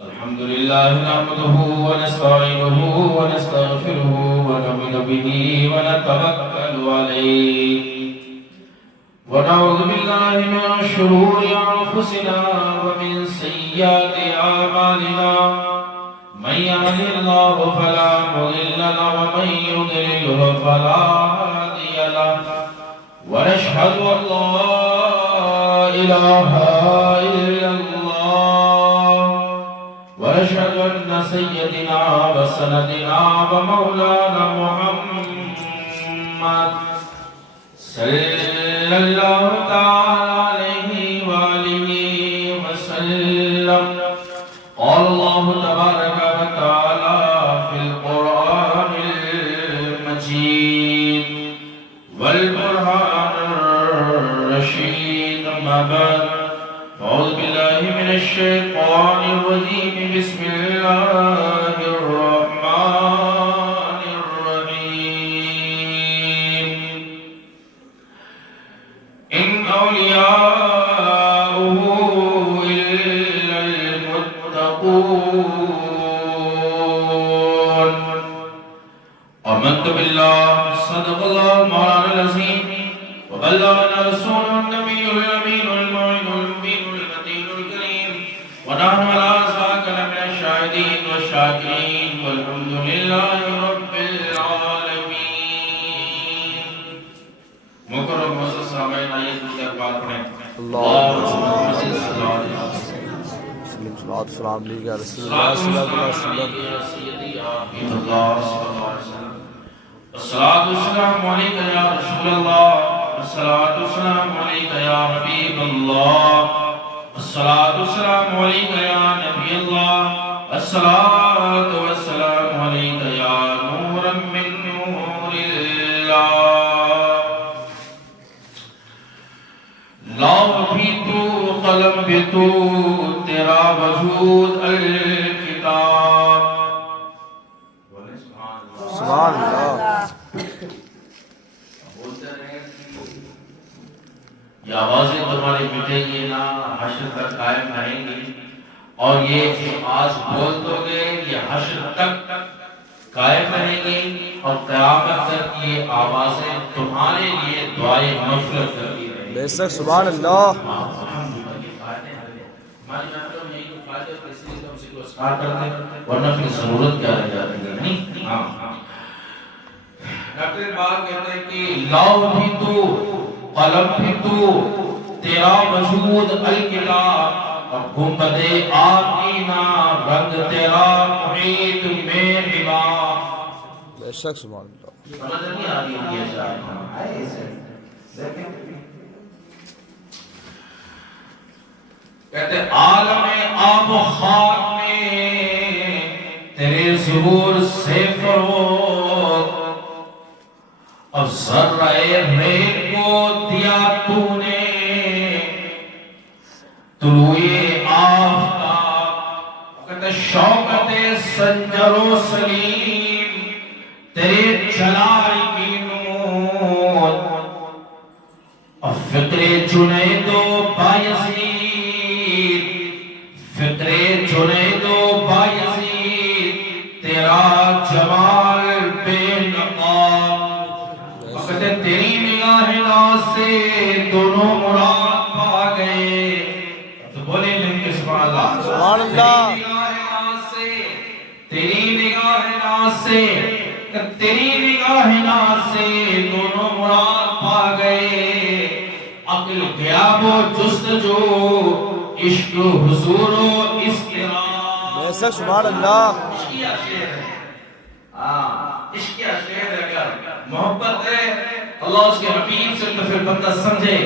الحمد لله نحمده ونستعينه ونستغفره ونؤمن به ونتوكل عليه ونعوذ بالله من شرور أنفسنا ومن سيئات أعمالنا من يهده الله فلا مضل له ومن يضلل فلا هادي له ونشهد أن لا إله إلا الله ونشهد أن سيدنا وسندنا ومولانا محمد صلى الله تعالى عليه وآله وسلم قال الله تبارك وتعالى في القرآن المجيد والقرآن الرشيد أما بعد أعوذ بالله من الشيطان الرجيم بسم الله الرحمن الرحيم إن أولياؤه إلا المتقون آمنت بالله صدق الله مولانا العظيم وبلغنا رسوله النبي الأمين الموعد المبين المتين الكريم ونحن على ذلك من الشاهدين والشاكرين والحمد لله رب العالمين. مکرم معزز سامعین آئیے درود پاک پڑھیں. اللہم صل السلام علیکم یا رسول اللہ صلی اللہ علیہ وسلم. الصلاة والسلام علیک یا رسول اللہ. الصلاة والسلام علیک یا حبیب اللہ. الصلاة والسلام علیک یا نبی اللہ. الصلاة والسلام علیک یا نورا من نور اللہ. لاؤ بھی تو قلم بھی تو تیرا وجود الکتاب. سبحان اللہ. یہ آوازیں تمہاری مٹیں گی نہ، حشر تک قائم رہیں گی. اور یہ جو آج بول دو گے یہ حشر تک قائم رہیں گی اور قیامت تک یہ آوازیں تمہارے لیے دعائیں مغفرت کرتی رہیں گی. بے شک سبحان اللہ. ورنہ پھر ضرورت کیا رہ جاتی ہے. ڈاکٹر اقبال کہتے ہیں کہ لاؤ بھی تو قلم بھی تو تیرا وجود الکتاب اور گنبد آتینا رنگ تیرا محیط میں حبا. بے شک سبحان اللہ. سمجھ نہیں آ رہی ہے شاید. کہتے عالم آب و خاک میں تیرے ظہور سے فروغ اور ذرہ ریت کو دیا تو نے طلوع آفتاب. کہتے شوکت سنجر و سلیم تیرے جلال کی نور اور فکر جنید و بایزید فکر جنید و بایزید تیرا جمال بے نقاب. وقت تیری نگاہ ناز سے دونوں مراد پا گئے. تو بولے لیں گے سبحان اللہ. سبحان اللہ. تیری نگاہ ناز سے تیری نگاہ ناز سے دونوں مراد پا گئے. عقل غیاب و جستجو عشق و حضور و استقرار. بے شک سبحان اللہ. عشقیہ شعر ہے. عشقیہ شعر ہے. اگر محبت ہے اللہ اس کے حبیب سے تو پھر بندہ سمجھے.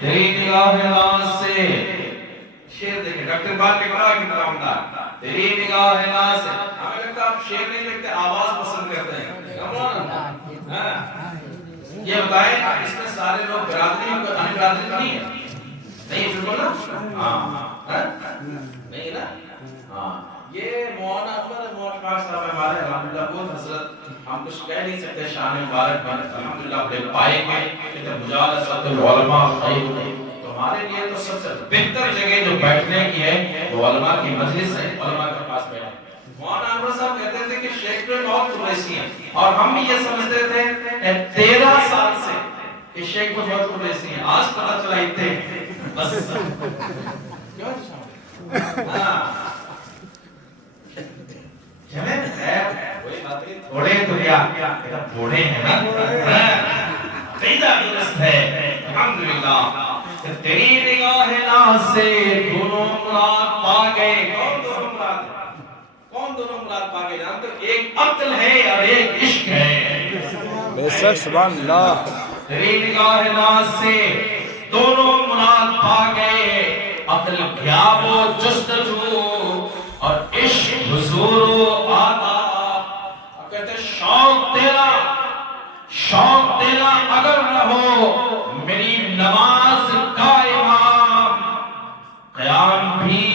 تیری نگاہ ناز سے شعر دیکھیں ڈاکٹر بات کے بڑا کی طرح ہوتا. تیری نگاہ ناز سے ہمیں لگتا ہے آپ شعر نہیں لکھتے آواز پسند کرتے ہیں. یہ بتائیں اس میں سارے لوگ برادری برادری نہیں ہے. نہیں بالکل نا. نہیں نا. یہ مولانا اکبر مولانا صاحب ہمارے الحمدللہ بہت حضرت ہم کچھ کہہ نہیں سکتے شان مبارک میں الحمدللہ اپنے پائے میں کہ مجالسۃ العلماء خیر. تو ہمارے لیے تو سب سے بہتر جگہ جو بیٹھنے کی ہے وہ علماء کی مجلس ہے، علماء کے پاس بیٹھے۔ مولانا انور صاحب کہتے تھے کہ شیخ میں بہت قریشی ہیں، اور ہم بھی یہ سمجھتے تھے 13 سال سے کہ شیخ میں بہت قریشی ہیں، آج پتہ چلا اتنے بس کیوں چلے کوئی بات نہیں، تھوڑے تو کیا بوڑھے ہیں نا، قیدہ درست ہے الحمدللہ۔ تیری نگاہ ناز سے دونوں مراد پا گئے، کون دونوں مراد ہے؟ کون دونوں مراد پا گئے؟ جانتے ہو ایک عقل ہے اور ایک عشق ہے۔ بے شک سبحان اللہ۔ تیری نگاہ ناز سے دونوں مراد پا گئے، عقل غیاب و جستجو اور عشق حضور و آداب۔ کہتے شوق تیرا اگر نہ ہو میری نماز کا امام، قیام بھی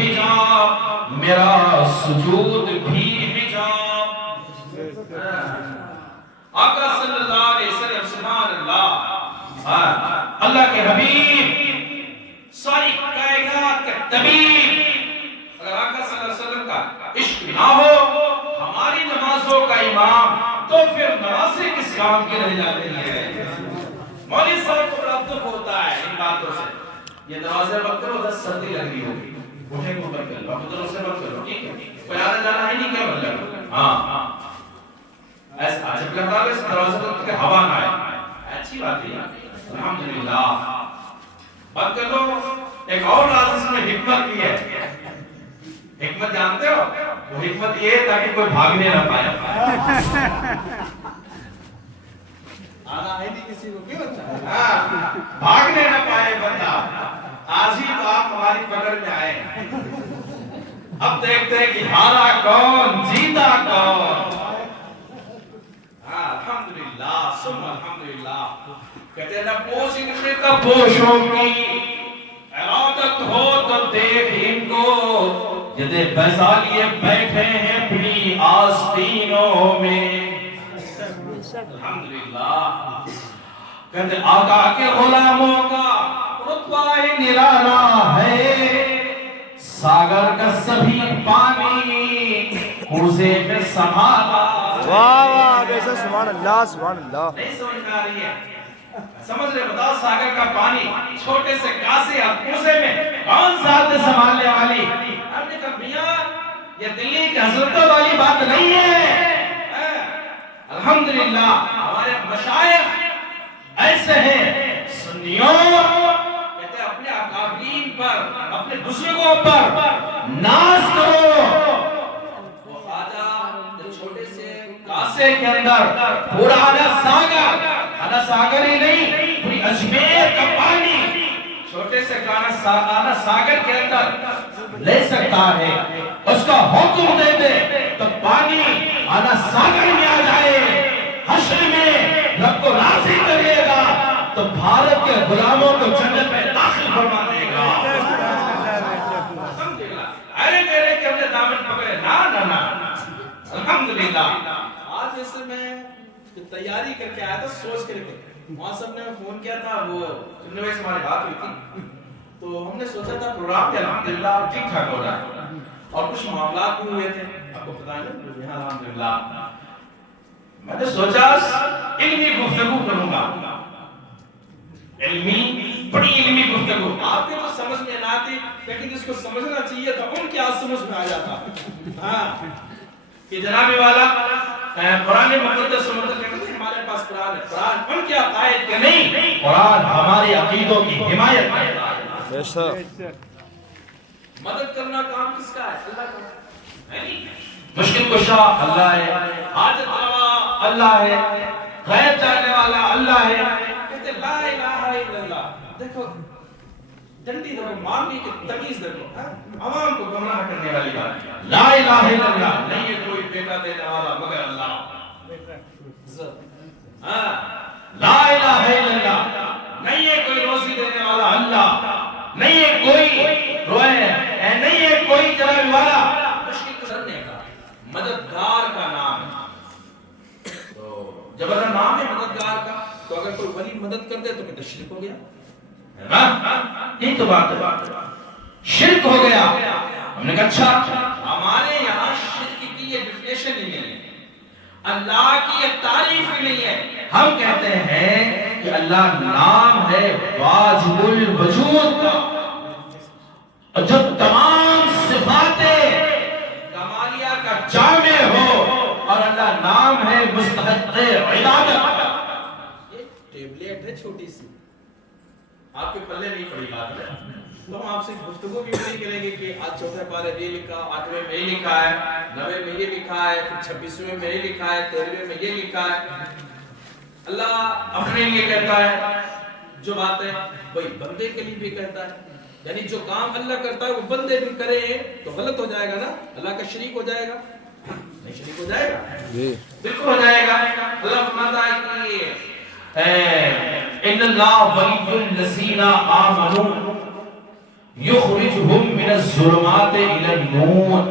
حجاب، میرا سجود بھی حجاب۔ آقا صلی اللہ علیہ وسلم سبحان اللہ، اللہ کے حبیب، ساری کائنات کے طبیب، اگر آقا صلی اللہ علیہ وسلم کا عشق نہ ہو ہماری نمازوں کا امام، تو پھر نمازیں کس کام کی رہ جاتی ہیں؟ مولوی صاحب کو بڑا دکھ ہوتا ہے ان باتوں سے، یہ دروازے بند کرو، ادھر سردی لگ رہی ہوگی، اٹھے کو بند کر لو، اب ادھر اسے بند کرو، ٹھیک ہے؟ کوئی آنا جانا ہے نہیں کیا مطلب؟ ہاں ایسا جب لگتا ہے اس دروازے بند کر کے ہوا نہ آئے، اچھی بات ہے الحمدللہ، بند کر لو۔ ایک اور راز اس میں حکمت بھی ہے، حکمت جانتے ہو؟ وہ حکمت یہ ہے تاکہ کوئی بھاگنے نہ پائے، آنا ہے نہیں کسی کو، کیوں بھاگنے نہ پائے بندہ۔ آج ہی تو آپ ہماری پکڑ میں آئے، اب دیکھتے ہیں کہ ہارا کون جیتا کون۔ الحمدللہ ثم الحمدللہ۔ کہتے ہیں نہ پوچھنے کا پوشوں کی ارادت ہو تو دیکھ ان کو، جدے بیضا لیے بیٹھے ہیں اپنی آستینوں میں۔ الحمدللہ۔ کہتے آقا کے غلاموں کا رتبہ نرالا ہے، ساگر کا سبھی پانی کوزے میں سنبھالا۔ واہ واہ بے شک سبحان اللہ سبحان اللہ۔ نہیں سمجھ میں آ رہی ہے؟ سمجھ رہے؟ بتاؤ ساگر کا پانی چھوٹے سے کاسے اور کوزے میں کون ساتھ سنبھالنے والی؟ ہم نے کہا میاں یہ دلی کی حضرتوں والی بات نہیں ہے۔ الحمدللہ ہمارے مشائخ ایسے ہیں، سنیوں کہتے ہیں اپنے اکابرین پر، اپنے بزرگوں پر ناز کرو۔ وہ خواجہ چھوٹے سے کاسے کے اندر پورا آنا ساگر ہی نہیں، پوری اجمیر کا پانی چھوٹے سے آنا ساگر کے اندر لے سکتا ہے، اس کا حکم دے دے تو پانی آنا ساگر میں آ جائے، حشر میں رب کو راضی کرے گا تو بھارت کے غلاموں کو جنت میں داخل فرما دے گا۔ ارے میرے کہ ہم نے دامن پکڑے، نا الحمدللہ۔ آج اس میں تیاری کر کے آیا تھا، سوچ کے رکھے، وہاں سب نے فون کیا تھا، وہ سننے میں سے ہماری بات ہوئی تھی، تو ہم نے سوچا تھا پروگرام کے الحمدللہ ٹھیک ٹھاک ہو رہا ہے، اور کچھ معاملات بھی ہوئے تھے، آپ کو پتہ ہے نا الحمدللہ۔ میں نے سوچا علمی گفتگو کروں گا، بڑی علمی گفتگو، آپ کو تو سمجھ میں نہ آتی، لیکن جس کو سمجھنا چاہیے تھا ان کی آج سمجھ میں آ جاتا۔ ہاں کہ جناب والا قرآن مقدس و مطلب کہتے ہیں ہمارے پاس قرآن ہے، قرآن ان کے عقائد کے نہیں، قرآن ہمارے عقیدوں کی حمایت کرتا ہے۔ بے شک مدد کرنا کام کس کا ہے؟ اللہ کا ہے۔ مشکل کشا اللہ ہے، حاجت روا اللہ ہے، غیب جاننے والا اللہ ہے۔ کہتے لا الہ الا اللہ، دیکھو ڈنڈی دیکھو، مانگنے کی تمیز دیکھو، عوام کو گمراہ کرنے والی بات۔ لا الہ الا اللہ، نہیں ہے کوئی بیٹا دینے والا مگر اللہ۔ لا الہ الا اللہ، نہیں ہے کوئی روزی دینے والا اللہ، نہیں ہے کوئی روئے، نہیں ہے کوئی چلانے والا۔ مشکل کرنے کا مددگار کا نام ہے، تو جب نام ہے مددگار کا تو اگر کوئی ولی مدد کر دے تو کہتے شرک ہو گیا. یہی تو بات ہے, شرک ہو گیا. ہم نے کہا اچھا ہمارے یہاں شرک کی یہ ڈیفینیشن نہیں ہے, اللہ کی یہ تعریف ہی نہیں ہے. ہم کہتے ہیں کہ اللہ نام ہے واجب الوجود کا, اور جو تمام صفات کمالیہ کا جامع ہو, اور اللہ نام ہے مستحق عبادت کا. یہ ٹیبلیٹ ہے چھوٹی سی, آپ کے پلے نہیں پڑی بات ہے. تو ہم آپ سے گفتگو بھی نہیں کریں گے کہ آج چوتھے پارے یہ لکھا, 8ویں میں یہ لکھا ہے, 9ویں میں یہ لکھا ہے, پھر 26ویں میں یہ لکھا ہے, 13ویں میں یہ لکھا ہے. اللہ اپنے لیے کہتا ہے جو بات ہے وہی بندے کے لیے بھی کہتا ہے. یعنی جو کام اللہ کرتا ہے وہ بندے بھی کرے تو غلط ہو جائے گا نا, اللہ کا شریک ہو جائے گا, نہیں شریک ہو جائے گا, بالکل ہو جائے گا. اللہ فرماتا ہے کہ ان اللہ ولی الذین آمنوا یخرجہم من الظلمات الی النور.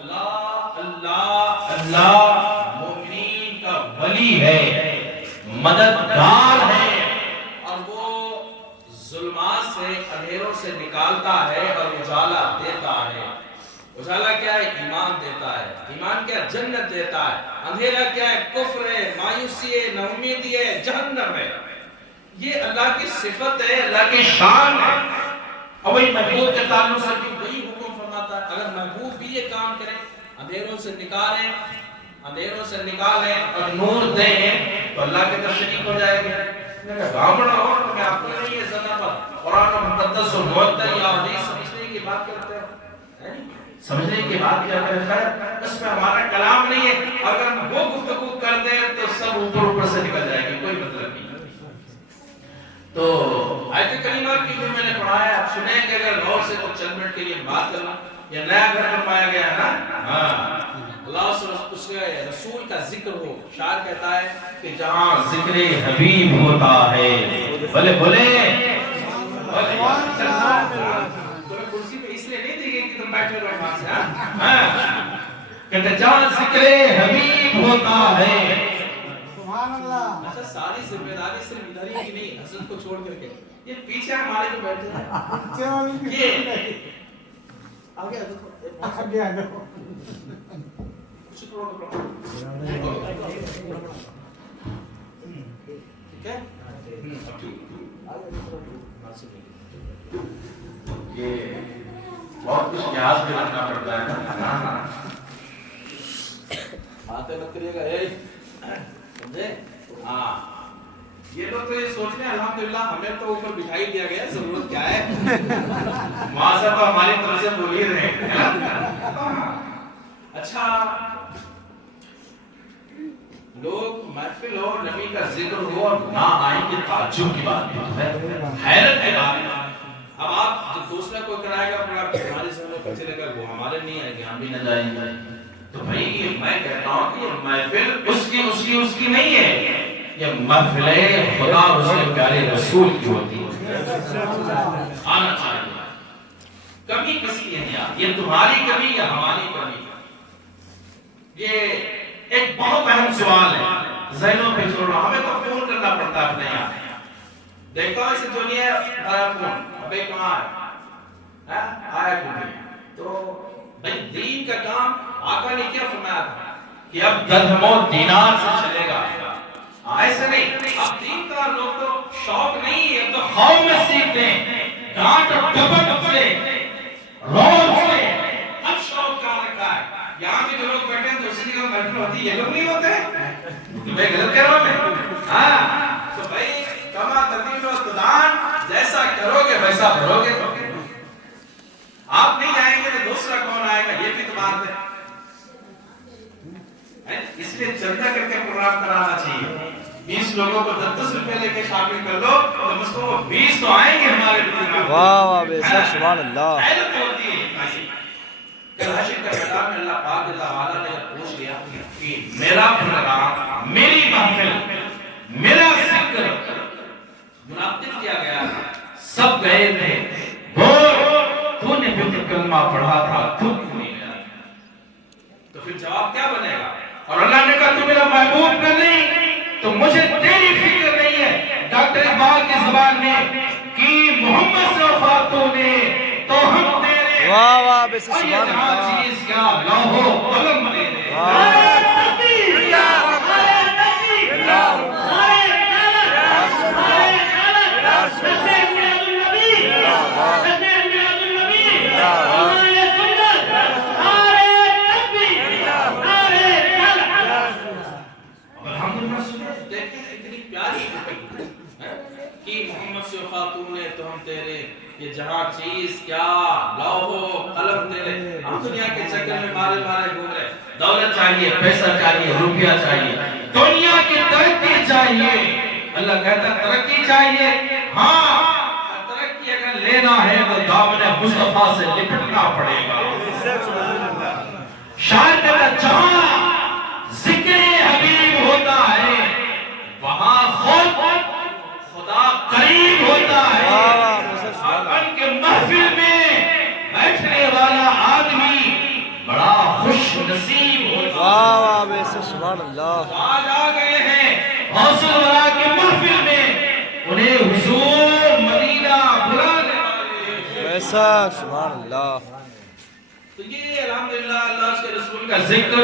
اللہ اللہ اللہ مومنین کا ولی ہے, مددگار ہے, اور وہ ظلمات سے اندھیروں سے نکالتا ہے اور اجالا دیتا ہے. اجالا کیا ہے؟ ایمان دیتا ہے. ایمان کیا؟ جنت دیتا ہے. اندھیرا کیا ہے؟ کفر ہے, مایوسی ہے, ناامیدی ہے, جہنم ہے. یہ اللہ کی صفت ہے, اللہ کی شان ہے. اور وہی محبوب کے تعلق سے بھی وہی حکم فرماتا ہے, اگر محبوب بھی یہ کام کریں, اندھیروں سے نکالیں, اندھیروں سے نکالیں اور نور دیں, تو اللہ کے طرف شریک ہو جائے گا. بھامڑ ہو تو میں آپ کو نہیں ہے زندہ پر قرآن و مقدس و معطل یا حدیث سمجھنے کی بات کرتے ہو, سمجھنے کی بات کیا کرے. خیر اس میں ہمارا کلام نہیں ہے, اگر وہ گفتگو کر دیں تو سب اوپر اوپر سے نکل جائے گی, کوئی مطلب نہیں. تو آیت کریمہ کی جو میں نے پڑھا ہے آپ سنیں کہ اگر غور سے تو چند منٹ کے لیے بات کرنا, یہ نیا گھر فرمایا گیا ہے نا. اللہ سے اس کے رسول کا ذکر ہو. شاعر کہتا ہے کہ جہاں ذکر حبیب ہوتا ہے, بولے بولے تمہیں کرسی پہ اس لیے نہیں دی گئی کہ تم بیٹھے رہو وہاں سے, کہتے جہاں ذکر حبیب ہوتا ہے. اچھا ساری ذمہ داری صرف ادھر ہی کی نہیں, حضرت کو چھوڑ کر کے یہ پیچھے ہمارے جو بیٹھے ہیں یہ آگے ٹھیک ہے, یہ بہت کچھ لحاظ بھی رکھنا پڑتا ہے. باتیں مت کریے گا سمجھے. ہاں یہ لوگ تو یہ سوچ رہے ہیں الحمدللہ ہمیں تو اوپر بٹھائی دیا گیا, ضرورت کیا ہے, وہاں سے تو ہماری طرف سے بول ہی رہے ہیں. اچھا لوگ محفل ہو, نبی کا ذکر ہو اور نہ آئیں گے, تعجب کی بات ہے, حیرت کی بات ہے. اب آپ جو دوسرا کوئی کرائے گا ہمارے سامنے پھر چلے گا وہ ہمارے نہیں آئیں گے, ہم بھی نہ جائیں گے. تو بھائی یہ میں کہتا ہوں کہ یہ محفل اس کی نہیں ہے, یہ محفل خدا اور اس کے پیارے رسول کی ہوتی ہے. آنا چاہیے. کمی کس کی ہے یار, یہ تمہاری کمی یا ہماری کمی؟ یہ ایک بہت اہم سوال ہے, ذہنوں پہ چھوڑ رہا. ہمیں تو فون کرنا پڑتا ہے اپنے یہاں, دیکھتا ہوں اسے جو نہیں ہے آیا فون, ابھی کہاں ہے, آیا کیوں نہیں. تو بھائی دین کا کام آقا نے کیا فرمایا تھا کہ اب درہم و دینار سے چلے گا, ایسے نہیں. اب دین کا لوگ تو شوق نہیں ہے, تو خوف میں سیکھتے ہیں, ڈانٹ اور ڈپٹ سے, روز سے. اب شوق کہاں رکھا ہے؟ یہاں کے جو لوگ بیٹھے ہیں دوسری جگہ محفل ہوتی ہے, یہ لوگ نہیں ہوتے. میں غلط کہہ رہا ہوں میں؟ ہاں تو بھائی کما تدین و تدان, جیسا کرو گے ویسا بھرو گے. آپ نہیں آئیں گے تو دوسرا کون آئے گا, یہ بھی تو بات ہے. اس لیے چندہ کر کے پروگرام کرانا چاہیے. 20 لوگوں کو 10 روپے لے کے شامل کر دو تو اس کو 20 تو آئیں گے ہمارے پروگرام. واہ واہ بے شک, سبحان اللہ. حیرت ہوتی ہے. کل حشر کا میدان میں اللہ پاک اللہ والا نے پوچھ لیا کہ میرا پروگرام, میری محفل, میرا ذکر منعقد کیا گیا, سب گئے تھے, تو نے بھی کلمہ پڑھا تھا, تو نہیں گیا. تو پھر جواب کیا بنے گا؟ اور اللہ نے کہا تو میرا محبوب کا نہیں, تو مجھے تیری فکر نہیں ڈاکٹر اقبال کی زبان میں کہ محمد سے وفا تو نے تو ہم تیرے واہ واہ بے اور یہ سبحان جہاں اللہ چیز کیا لوح و قلم میرے واہ کہ محمد سے وفا تو نے تو ہم تیرے یہ جہاں چیز کیا لوح و قلم تیرے ہم دنیا کے چکر میں مارے مارے گھوم رہے دولت چاہیے پیسہ چاہیے روپیہ چاہیے دنیا کی ترقی چاہیے اللہ کہتا ترقی چاہیے ہاں ترقی اگر لینا ہے تو دامن مصطفیٰ سے لپٹنا پڑے گا شاید کہتا جہاں ذکر حبیب ہوتا ہے وہاں خود خدا قریب ہوتا ہے ان کے محفل میں بیٹھنے والا آدمی بڑا خوش نصیب ہوتا ہے واہ واہ بے سبحان اللہ آج آ گئے ہیں حوصل ورا کے محفل میں انہیں حضور مدینہ بلانے والے ایسا سبحان اللہ تو یہ الحمدللہ اللہ اس کے رسول کا ذکر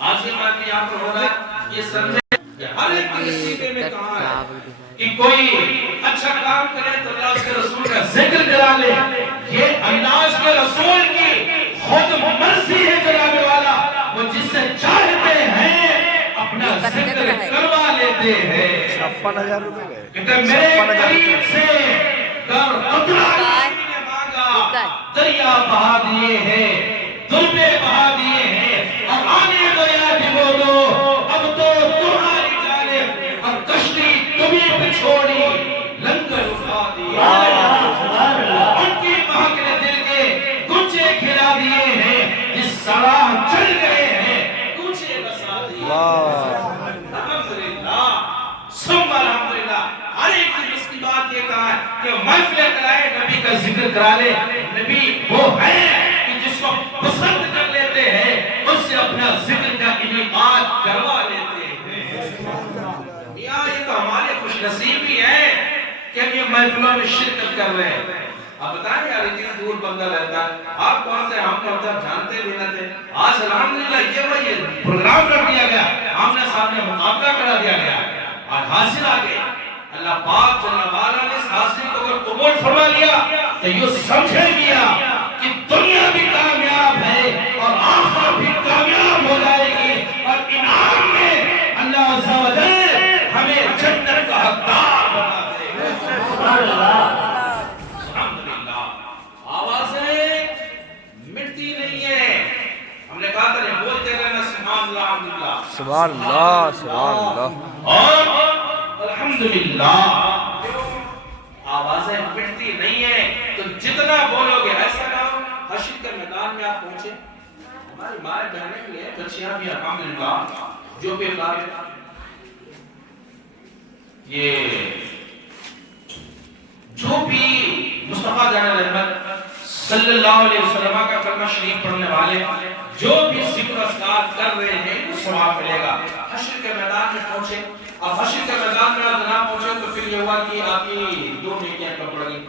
آج کی بات بھی آپ کو ہوگا یہ سمجھے کہ ہر ایک کی نصیبے میں کہاں ہے کہ کوئی اچھا کام کرے تو اللہ اس کے رسول کا ذکر کرا لے یہ اللہ اس کے رسول کی خود مرضی ہے جناب والا وہ جس سے چاہتے ہیں اپنا ذکر کروا لیتے ہیں 56,000 روپے گئے کہ میرے قریب سے در قطرہ نے مانگا دریا بہا دیے ہیں دربے بہا دیے ہیں اور آنے دو یا بھی بولو اب تو تمہاری جانب اور کشتی تمہیں پہ چھوڑی لنگر اٹھا دیا ان کی مہک نے دل کے گنچے کھلا دیے ہیں جس سراہ چل گئے ہیں گنچے بسا دیے الحمدللہ ثم الحمدللہ ہر ایک کی اس کی بات یہ کہا ہے کہ محفلیں کرائے نبی کا ذکر کرا لے نبی وہ ہے کہ جس کو پسند کر لیتے ہیں اس سے اپنا ذکر کا انعقاد کروا لیتے ہیں میاں یہ تو ہمارے خوش نصیبی ہے کہ ہم یہ محفلوں میں شرکت کر رہے ہیں اب بتائیں یار اتنی دور بندہ رہتا ہے آپ کون سے ہم کون سے جانتے بھی نہ تھے آج الحمدللہ یہ وہی پروگرام کر دیا گیا آمنے سامنے مقابلہ کرا دیا گیا آج حاصل آ گئے اللہ پاک جل وعلا نے اس حاصل کو اگر قبول فرما لیا تو یہ سمجھے گیا کہ دنیا بھی کامیاب ہے اور آخرت بھی کامیاب ہو جائے گی اور انعام میں اللہ عز و جل ہمیں جنت کا حقدار بنا دے گا سبحان اللہ الحمدللہ آوازیں مٹتی نہیں ہے ہم نے کہا تھا بولتے رہنا سبحان اللہ الحمدللہ سبحان اللہ سبحان اللہ اور الحمدللہ آوازیں مٹتی نہیں ہے تو جتنا بولو گے ایسا نہ ہو حشر کے میدان میں آپ پہنچے ہماری مائیں بہنیں بھی ہیں بچیاں بھی الحمدللہ جو بھی یہ جو بھی مصطفیٰ جان رحمت صلی اللہ علیہ وسلم کا کلمہ شریف پڑھنے والے جو بھی ذکر اذکار کر رہے ہیں وہ ثواب ملے گا حشر کے میدان میں پہنچے اب حشر کے میدان میں آپ نہ پہنچے تو پھر یہ ہوا کہ آپ کی 2 نیکیاں کم پڑ گئی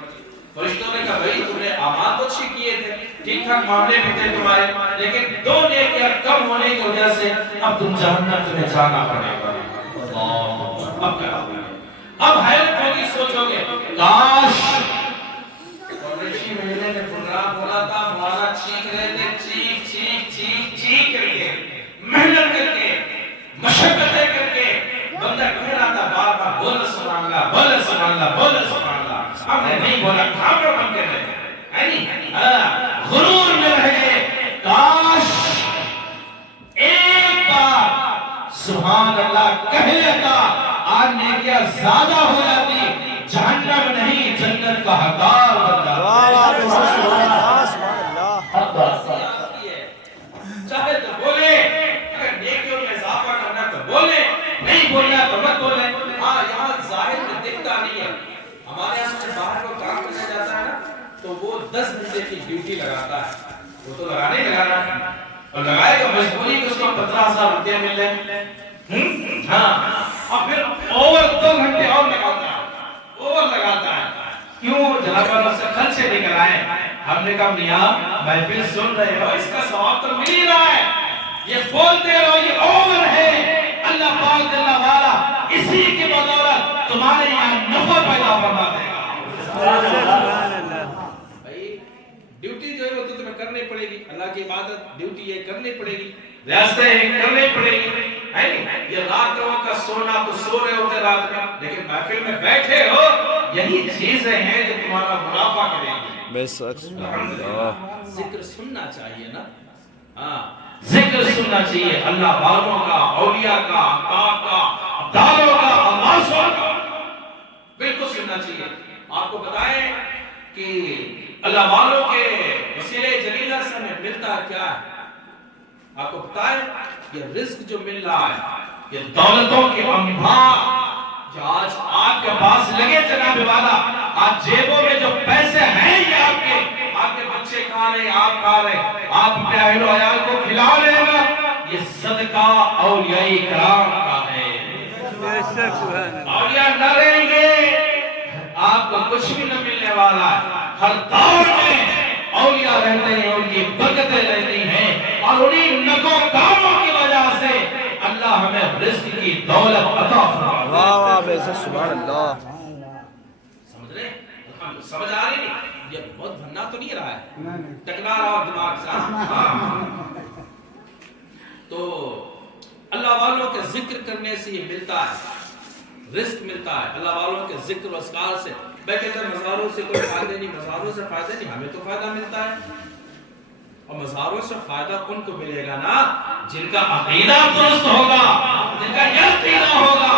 فرشتوں نے کہا بھائی تم نے اعمال اچھے کیے تھے ٹھیک ٹھاک معاملے بھی تھے تمہارے لیکن 2 نیکیاں کم ہونے کی وجہ سے اب تم جہنم تمہیں جانا پڑے گا اللہ اب کیا ہوگا اب حیرت ہوگی سوچو گے کاش قریشی مہینے میں پروگرام ہوا تھا مولانا چیخ رہے تھے چیخ چیخ چیخ چیخ کر کے محنت کر کے مشقتیں کر کے بندہ کہہ رہا تھا بار بار بول سبحان اللہ بول سبحان اللہ بول سبحان اللہ ہم نے نہیں بولا کام پر ہم کر رہے ہیں ہے نہیں غرور میں رہ گئے کاش ایک بار سبحان اللہ کہہ لیتا آج نیکیاں زیادہ ہو جاتی جہنم نہیں جنت کا حقدار بنتا چاہے تو بولے اگر نیکیوں میں اضافہ کرنا تو بولے نہیں بولنا تو مت بولے ہاں یہاں ظاہر میں دکھتا نہیں ہے ہمارے یہاں سے باہر کو کام کرنے جاتا ہے نا تو وہ 10 گھنٹے کی ڈیوٹی لگاتا ہے وہ تو لگانے لگا رہا ہے اور لگائے گا مجبوری کہ اس کو 15,000 روپے مل رہے ہیں ہاں اور پھر اوور 2 گھنٹے اور لگاتا ہے، اوور لگاتا ہے. کیوں؟ جناب والا سے خرچے نکل آئے. ہم نے کہا میاں محفل سن رہے ہو، اس کا ثواب تو مل ہی رہا ہے، یہ بولتے رہو، یہ اوور ہے. اللہ پاک جل والا اسی کی بدولت تمہارے یہاں نفع پیدا فرما دے گا. بھائی ڈیوٹی جو ہے وہ تو تمہیں کرنی پڑے گی، اللہ کی عبادت ڈیوٹی یہ کرنی پڑے گی، ریاستیں کرنی پڑے گی. یہ راتوں کا سونا تو سو رہے ہوتے رات میں، لیکن محفل میں بیٹھے ہو، یہی چیزیں ہیں جو تمہارا منافع کریں گی. بے شک سبحان اللہ. ذکر سننا چاہیے نا. ہاں ذکر سننا چاہیے اللہ والوں کا، اولیاء کا، اقطاب کا، ابدالوں کا، عباسوں کا، بالکل سننا چاہیے. آپ کو بتائیں کہ اللہ والوں کے وسیلے جلیلہ سے ہمیں ملتا کیا ہے؟ آپ کو بتائیں یہ رزق جو مل رہا ہے، یہ دولتوں کے انبار جو آج آپ کے پاس لگے جناب والا، آج جیبوں میں جو پیسے ہیں یہ آپ کے بچے کھا رہے، آپ کھا رہے، آپ اپنے اہل و عیال کو کھلا رہے نا، یہ صدقہ اولیاء کرام کا ہے. اولیاء نہ رہیں گے آپ کو کچھ بھی نہ ملنے والا ہے. ہر دور میں اولیاء رہتے ہیں، ان کی برکتیں رہتی ہیں، اور انہیں نکو کاموں کی وجہ سے اللہ ہمیں رزق کی دولت عطا فرماتا ہے. واہ واہ بے شک سبحان اللہ. سمجھ رہے ہیں؟ سمجھ آ رہی نہیں؟ یہ بہت بھننا تو نہیں رہا ہے، ٹکرا رہا اور دماغ سے. تو اللہ والوں کے ذکر کرنے سے یہ ملتا ہے، رزق ملتا ہے. اللہ والوں کے ذکر و اذکار سے. میں کہتا ہوں مزاروں سے کوئی فائدہ نہیں، مزاروں سے فائدہ نہیں، ہمیں تو فائدہ ملتا ہے. اور مزاروں سے فائدہ ان کو ملے گا نا جن کا عقیدہ درست ہوگا، جن کا یقین ہوگا